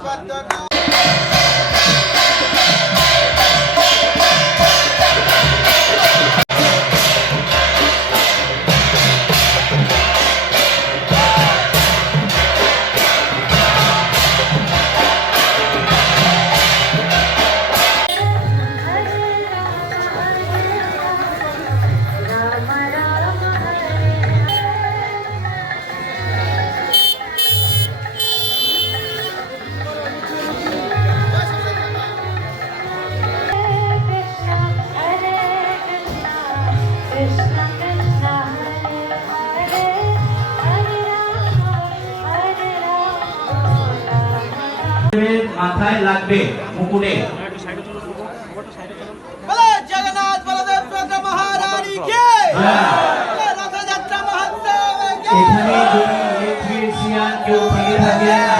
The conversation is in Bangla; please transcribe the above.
Abandonado. মাথায় লাগবে মুকুটে। হ্যাঁ। এখানে যদি ইলেকট্রিশিয়ান কেউ থেকে থাকেন